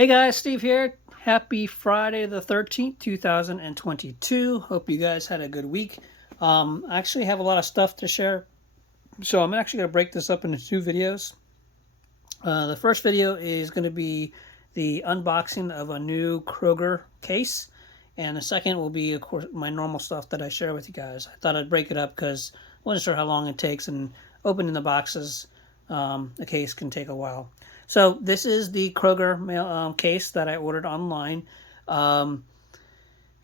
Hey guys, Steve here. Happy Friday the 13th, 2022. Hope you guys had a good week. I actually have a lot of stuff to share, so I'm actually going to break this up into two videos. The first video is going to be the unboxing of a new Kroger case, and the second will be, of course, my normal stuff that I share with you guys. I thought I'd break it up because I wasn't sure how long it takes, and opening the boxes, the case can take a while. So this is the Kroger mail case that I ordered online. Um,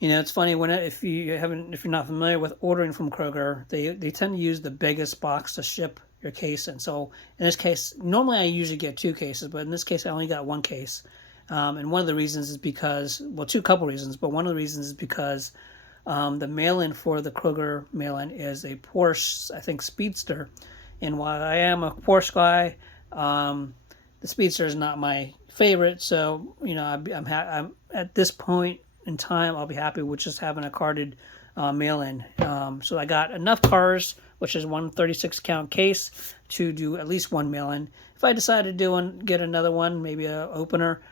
it's funny if you're not familiar with ordering from Kroger, they tend to use the biggest box to ship your case in. So in this case, normally I usually get two cases, but in this case I only got one case. And one of the reasons is because, well, couple reasons, but one of the reasons is because the mail-in for the Kroger mail-in is a Porsche, I think, Speedster. And while I am a Porsche guy, the Speedster is not my favorite. So I'm at this point in time, I'll be happy with just having a carded mail-in. So I got enough cars, which is one 36-count case, to do at least one mail-in. If I decide to get another one, maybe a opener,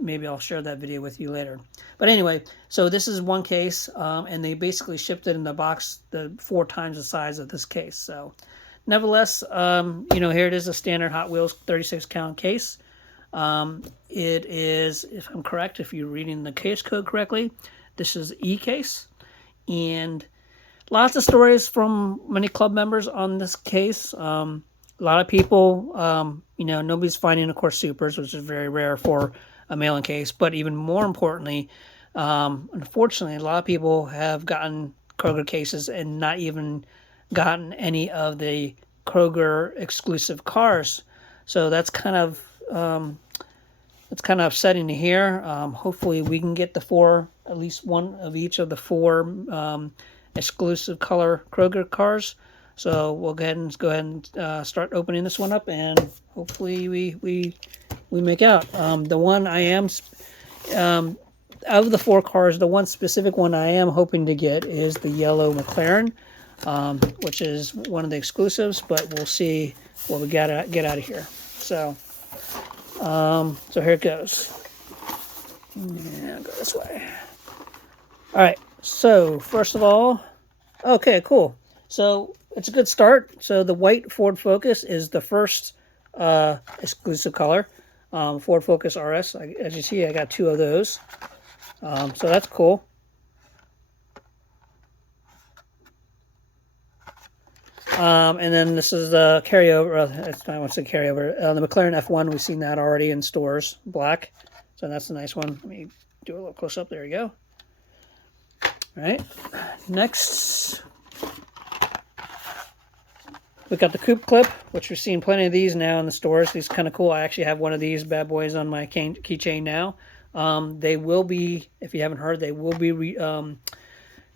maybe I'll share that video with you later. But anyway, so this is one case, and they basically shipped it in the box 4 times the size of this case. So nevertheless, here it is, a standard Hot Wheels 36-count case. It is, if I'm correct, if you're reading the case code correctly, this is E-case. And lots of stories from many club members on this case. A lot of people, nobody's finding, of course, supers, which is very rare for a mail-in case. But even more importantly, unfortunately, a lot of people have gotten Kroger cases and not even gotten any of the Kroger exclusive cars. So that's kind of upsetting to hear. Hopefully we can get at least one of each of the 4 exclusive color Kroger cars. So we'll go ahead and start opening this one up, and hopefully we make out. The one I am, out of the 4 cars, the one specific one I am hoping to get is the yellow McLaren, which is one of the exclusives, but we'll see what we get out of here. So here it goes. Yeah, I'll go this way. All right. So first of all, okay, cool. So it's a good start. So the white Ford Focus is the first exclusive color. Ford Focus RS. As you see, I got 2 of those. So that's cool. And then this is the carryover. I want to say carryover. The McLaren F1, we've seen that already in stores, black. So that's a nice one. Let me do a little close up. There you go. All right. Next, we got the coupe clip, which we're seeing plenty of these now in the stores. These are kind of cool. I actually have one of these bad boys on my keychain now. They will be, if you haven't heard, they will be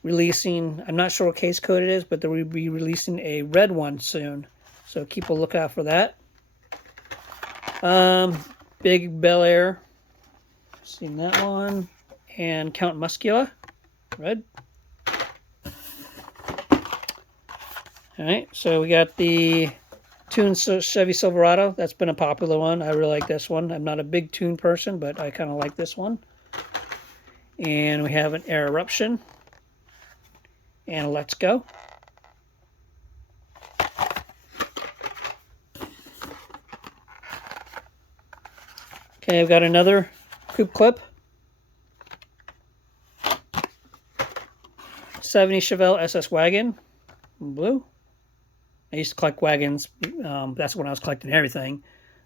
releasing, I'm not sure what case code it is, but they will be releasing a red one soon. So keep a lookout for that. Big Bel Air, seen that one. And Count Muscula, red. Alright, so we got the tuned Chevy Silverado. That's been a popular one. I really like this one. I'm not a big tune person, but I kind of like this one. And we have an Air Eruption. And Let's Go. Okay, I've got another coupe clip. 70 Chevelle SS Wagon, blue. I used to collect wagons. That's when I was collecting everything,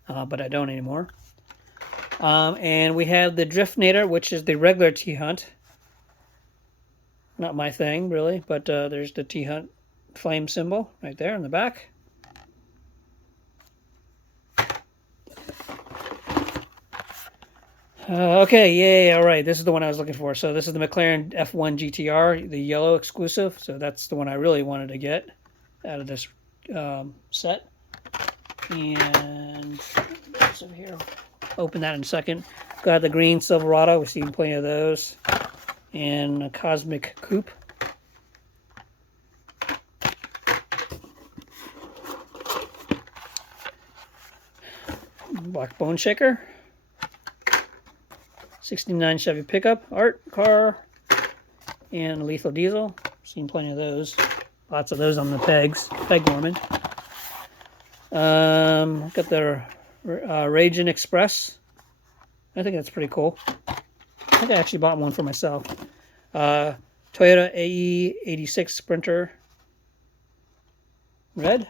but I don't anymore. And we have the Driftnator, which is the regular T-Hunt. Not my thing, really, but there's the T-Hunt flame symbol right there in the back. Okay, yay, all right, this is the one I was looking for. So this is the McLaren F1 GTR, the yellow exclusive. So that's the one I really wanted to get out of this set. And what's over here? Open that in a second. Got the green Silverado. We've seen plenty of those. And a Cosmic Coupe. Black Bone Shaker. '69 Chevy pickup, art car, and lethal diesel. Seen plenty of those. Lots of those on the pegs. Peg warming. Got the Raging Express. I think that's pretty cool. I think I actually bought one for myself. Toyota AE 86 Sprinter. Red.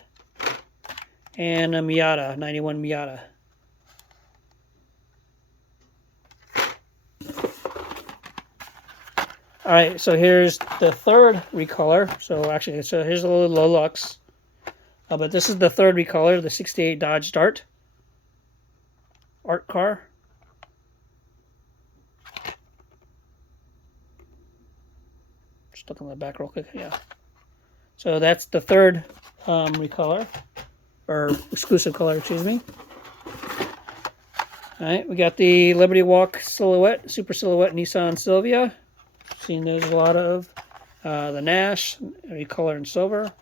And a Miata, 91 Miata. All right, so here's the third recolor. So actually, here's a little low lux. But this is the third recolor, the 68 Dodge Dart. Art car. Just look on the back real quick. Yeah. So that's the third recolor. Or exclusive color, excuse me. All right, we got the Liberty Walk Silhouette, Super Silhouette Nissan Silvia. Seen those a lot of. The Nash, recolor in silver.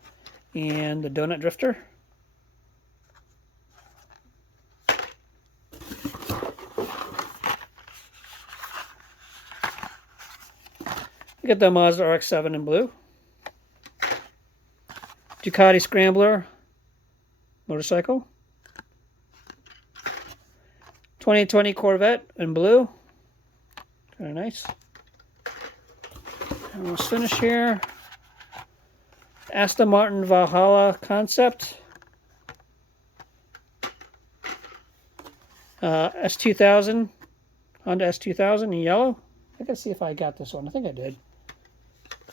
And the Donut Drifter. We got the Mazda RX-7 in blue. Ducati Scrambler motorcycle. 2020 Corvette in blue. Very nice. Almost finished here. Aston Martin Valhalla Concept. S2000. Honda S2000 in yellow. I gotta see if I got this one. I think I did.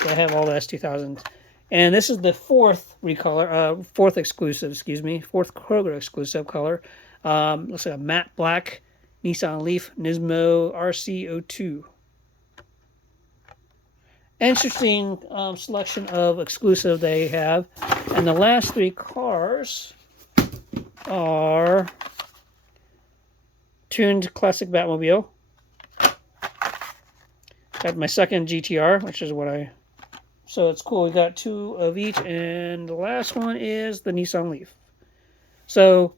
So I have all the S2000s. And this is the fourth recolor, fourth exclusive, excuse me. Fourth Kroger exclusive color. Looks like a matte black Nissan Leaf Nismo RC02. Interesting selection of exclusive they have. And the last three cars are tuned classic Batmobile. Got my second GTR, which is what I... So it's cool. We got two of each. And the last one is the Nissan Leaf. So,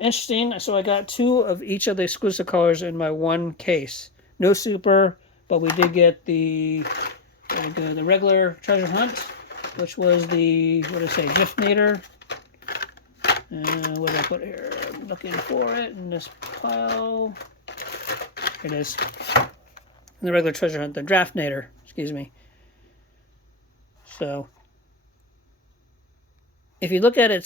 interesting. So I got two of each of the exclusive colors in my one case. No Super, but we did get the regular treasure hunt, which was the, what did I say, Driftnator. What did I put here? I'm looking for it in this pile. Here it is. And the regular treasure hunt, the Draftnator, excuse me. So, if you look at it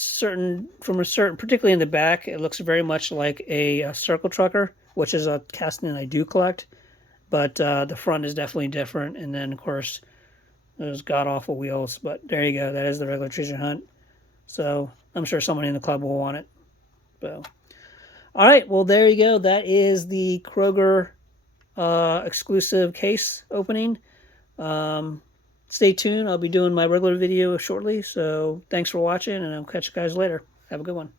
particularly in the back, it looks very much like a circle trucker, which is a casting I do collect. But the front is definitely different. And then, of course, those god-awful wheels. But there you go. That is the regular treasure hunt. So, I'm sure someone in the club will want it. So, all right. Well, there you go. That is the Kroger exclusive case opening. Stay tuned. I'll be doing my regular video shortly. So, thanks for watching, and I'll catch you guys later. Have a good one.